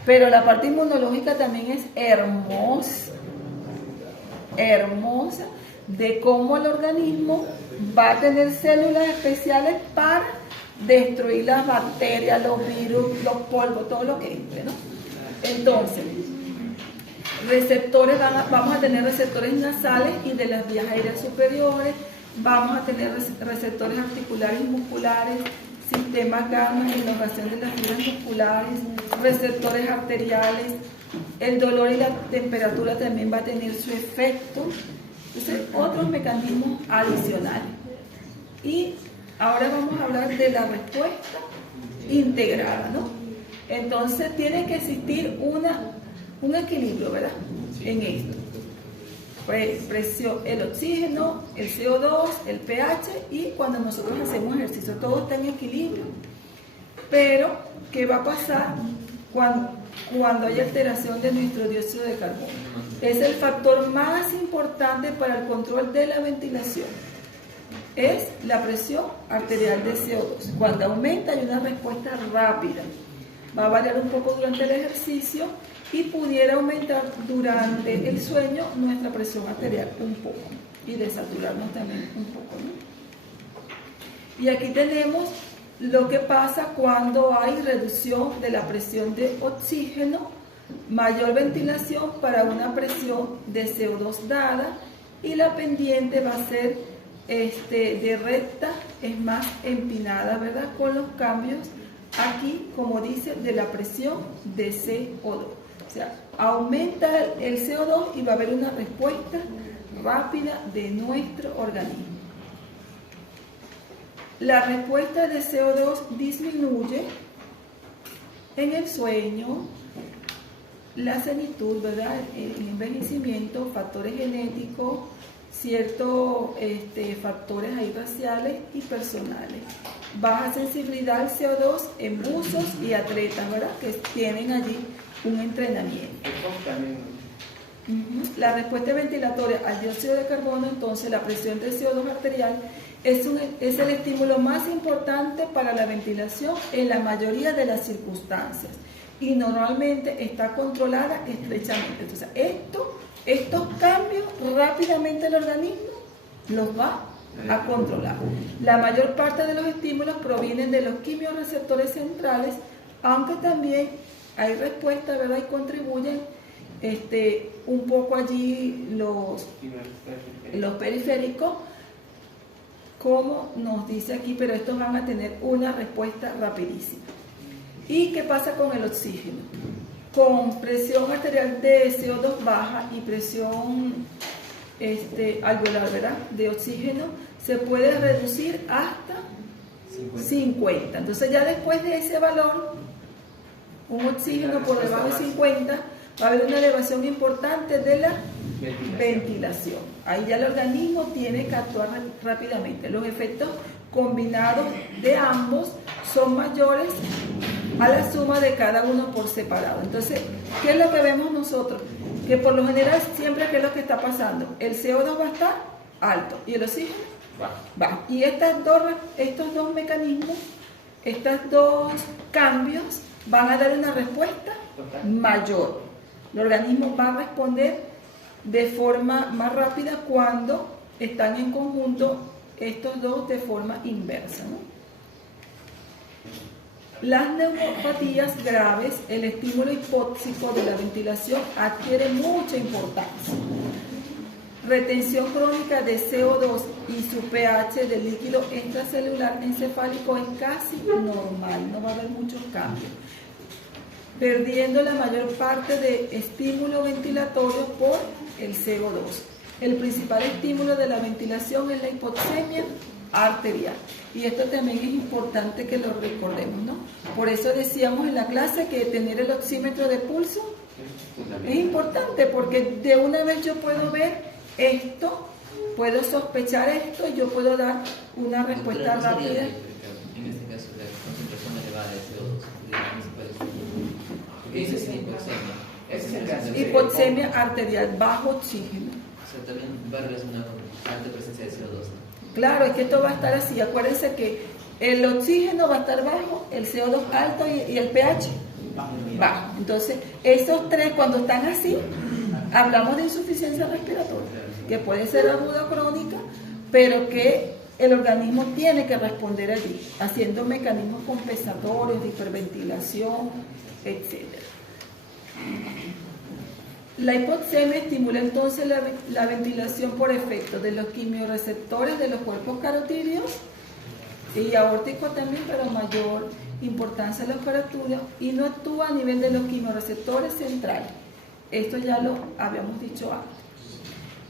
Pero la parte inmunológica también es hermosa, hermosa, de cómo el organismo va a tener células especiales para destruir las bacterias, los virus, los polvos, todo lo que entre, ¿no? Entonces, receptores, vamos a tener receptores nasales y de las vías aéreas superiores, vamos a tener receptores articulares y musculares, sistema gamma, elongación de las fibras musculares, receptores arteriales. El dolor y la temperatura también va a tener su efecto. Entonces, otros mecanismos adicionales. Y ahora vamos a hablar de la respuesta integrada, ¿no? Entonces, tiene que existir un equilibrio, ¿verdad? En esto. Presión, el oxígeno, el CO2, el pH, y cuando nosotros hacemos ejercicio, todo está en equilibrio. Pero, ¿qué va a pasar cuando hay alteración de nuestro dióxido de carbono? Es el factor más importante para el control de la ventilación. Es la presión arterial de CO2. Cuando aumenta hay una respuesta rápida. Va a variar un poco durante el ejercicio y pudiera aumentar durante el sueño nuestra presión arterial un poco y desaturarnos también un poco, ¿no? Y aquí tenemos lo que pasa cuando hay reducción de la presión de oxígeno, mayor ventilación para una presión de CO2 dada, y la pendiente va a ser de recta, es más empinada, ¿verdad? Con los cambios aquí, como dice, de la presión de CO2. O sea, aumenta el CO2 y va a haber una respuesta rápida de nuestro organismo. La respuesta de CO2 disminuye en el sueño, la senitud, ¿verdad? El envejecimiento, factores genéticos, ciertos factores ahí raciales y personales. Baja sensibilidad al CO2 en buzos y atletas, ¿verdad? Que tienen allí un entrenamiento. La respuesta ventilatoria al dióxido de carbono, entonces la presión de CO2 arterial es el estímulo más importante para la ventilación en la mayoría de las circunstancias y normalmente está controlada estrechamente. Entonces, estos cambios rápidamente el organismo los va a controlar. La mayor parte de los estímulos provienen de los quimiorreceptores centrales, aunque también hay respuesta, ¿verdad? Y contribuyen un poco allí los periféricos, como nos dice aquí, pero estos van a tener una respuesta rapidísima. ¿Y qué pasa con el oxígeno? Con presión arterial de CO2 baja y presión alveolar, ¿verdad? De oxígeno, se puede reducir hasta 50. Entonces ya después de ese valor un oxígeno por debajo de 50, va a haber una elevación importante de la ventilación. Ahí ya el organismo tiene que actuar rápidamente. Los efectos combinados de ambos son mayores a la suma de cada uno por separado. Entonces, ¿qué es lo que vemos nosotros? Que por lo general siempre, ¿qué es lo que está pasando? El CO2 va a estar alto y el oxígeno bajo. Y estos dos mecanismos, estos dos cambios van a dar una respuesta mayor. El organismo va a responder de forma más rápida cuando están en conjunto estos dos de forma inversa, ¿no? Las neumopatías graves, el estímulo hipóxico de la ventilación adquiere mucha importancia. Retención crónica de CO2 y su pH del líquido extracelular encefálico es casi normal, no va a haber muchos cambios, perdiendo la mayor parte de estímulo ventilatorio por el CO2. El principal estímulo de la ventilación es la hipoxemia arterial. Y esto también es importante que lo recordemos, ¿no? Por eso decíamos en la clase que tener el oxímetro de pulso es importante, porque de una vez yo puedo ver esto, puedo sospechar esto y yo puedo dar una respuesta rápida. En este caso, la concentración elevada de CO2. ¿Qué dice hipoxemia? Hipoxemia arterial, bajo oxígeno. O sea, también va relacionado con alta presencia de CO2, ¿no? Claro, es que esto va a estar así. Acuérdense que el oxígeno va a estar bajo, el CO2 alto y el pH bajo. Entonces, esos tres, cuando están así, hablamos de insuficiencia respiratoria, que puede ser aguda o crónica, pero que el organismo tiene que responder allí, haciendo mecanismos compensatorios de hiperventilación, etc. La hipoxemia estimula entonces la ventilación por efecto de los quimiorreceptores de los cuerpos carotídeos y aórticos también, pero mayor importancia en los carotídeos, y no actúa a nivel de los quimiorreceptores centrales. Esto ya lo habíamos dicho antes.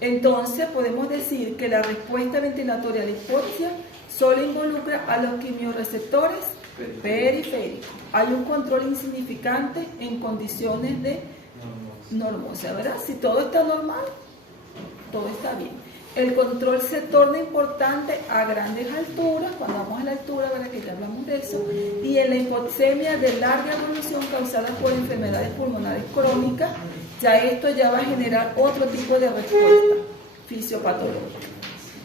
Entonces podemos decir que la respuesta ventilatoria a la hipoxia solo involucra a los quimiorreceptores periféricos. Hay un control insignificante en condiciones de normosia, ¿verdad? Si todo está normal, todo está bien. El control se torna importante a grandes alturas, cuando vamos a la altura, ¿verdad? Que ya hablamos de eso, y en la hipoxemia de larga evolución causada por enfermedades pulmonares crónicas, ya esto ya va a generar otro tipo de respuesta fisiopatológica.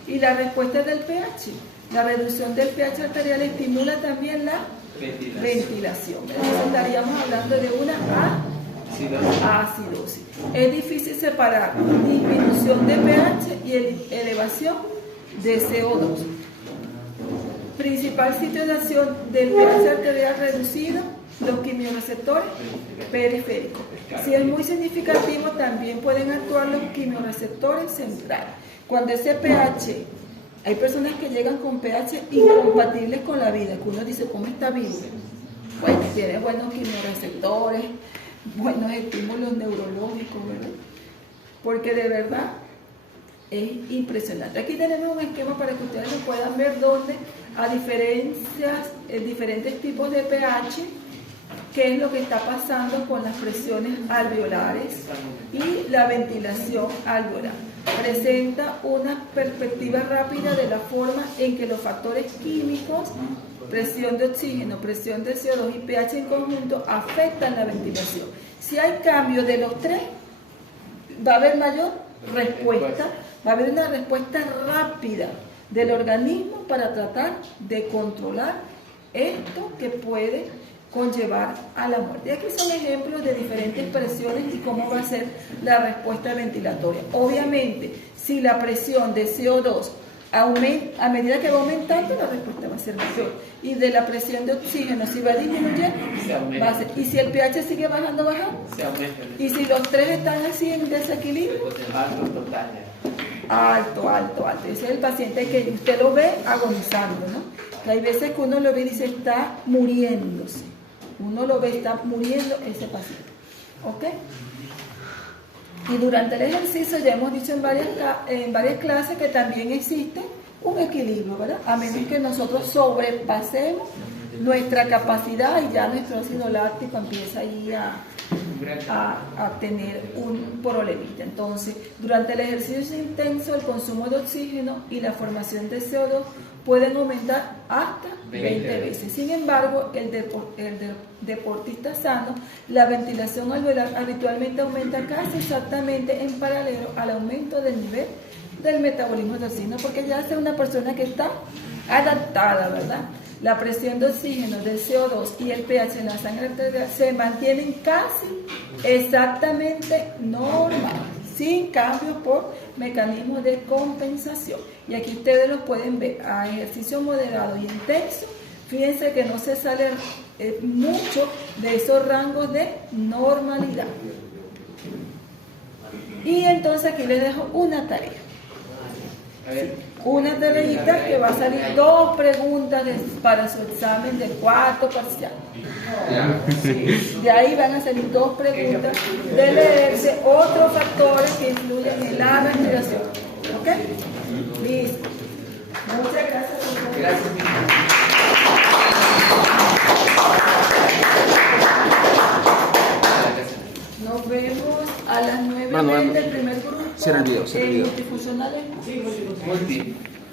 Y la respuesta del pH, la reducción del pH arterial estimula también la ventilación. Entonces estaríamos hablando de una acidosis. Es difícil separar disminución de pH y elevación de CO2. Principal sitio de acción del pH arterial reducido, los quimiorreceptores periféricos. Si es muy significativo, también pueden actuar los quimiorreceptores centrales. Cuando ese pH, hay personas que llegan con pH incompatibles con la vida, que uno dice, ¿cómo está vivo? Bueno, tiene buenos quimiorreceptores, buenos estímulos neurológicos, ¿verdad? Porque de verdad es impresionante. Aquí tenemos un esquema para que ustedes lo puedan ver, donde a diferentes tipos de pH, qué es lo que está pasando con las presiones alveolares y la ventilación alveolar. Presenta una perspectiva rápida de la forma en que los factores químicos, presión de oxígeno, presión de CO2 y pH en conjunto afectan la ventilación. Si hay cambio de los tres, va a haber mayor respuesta, va a haber una respuesta rápida del organismo para tratar de controlar esto que puede conllevar a la muerte. Y aquí son ejemplos de diferentes presiones y cómo va a ser la respuesta ventilatoria. Obviamente, si la presión de CO2 aumenta, a medida que va aumentando, la respuesta va a ser mayor. Y de la presión de oxígeno, si va disminuyendo, va a ser. Y si el pH sigue bajando, se aumenta. Y si los tres están así en desequilibrio, alto. Ese es el paciente que usted lo ve agonizando, ¿no? Hay veces que uno lo ve y dice, está muriéndose. Uno lo ve, está muriendo ese paciente. ¿Ok? Y durante el ejercicio ya hemos dicho en varias clases que también existe un equilibrio, ¿verdad? A menos que nosotros sobrepasemos nuestra capacidad y ya nuestro ácido láctico empieza ahí a tener un problemita. Entonces, durante el ejercicio intenso, el consumo de oxígeno y la formación de CO2 pueden aumentar hasta 20 veces. Sin embargo, el deportista sano, la ventilación alveolar habitualmente aumenta casi exactamente en paralelo al aumento del nivel del metabolismo de oxígeno, porque ya es una persona que está adaptada, ¿verdad? La presión de oxígeno, del CO2 y el pH en la sangre arterial se mantienen casi exactamente normal, sin cambios por mecanismos de compensación. Y aquí ustedes los pueden ver a ejercicio moderado y intenso. Fíjense que no se sale mucho de esos rangos de normalidad. Y entonces aquí les dejo una tarea. Una tareita que va a salir 2 preguntas para su examen de cuarto parcial. Sí, de ahí van a salir 2 preguntas de leerse otros factores que influyen en la respiración. ¿Ok? Listo. Muchas gracias. Gracias. Nos vemos a las 9:20 del primer grupo. Cierra el video, cierra el video. Multifuncionales. Multi.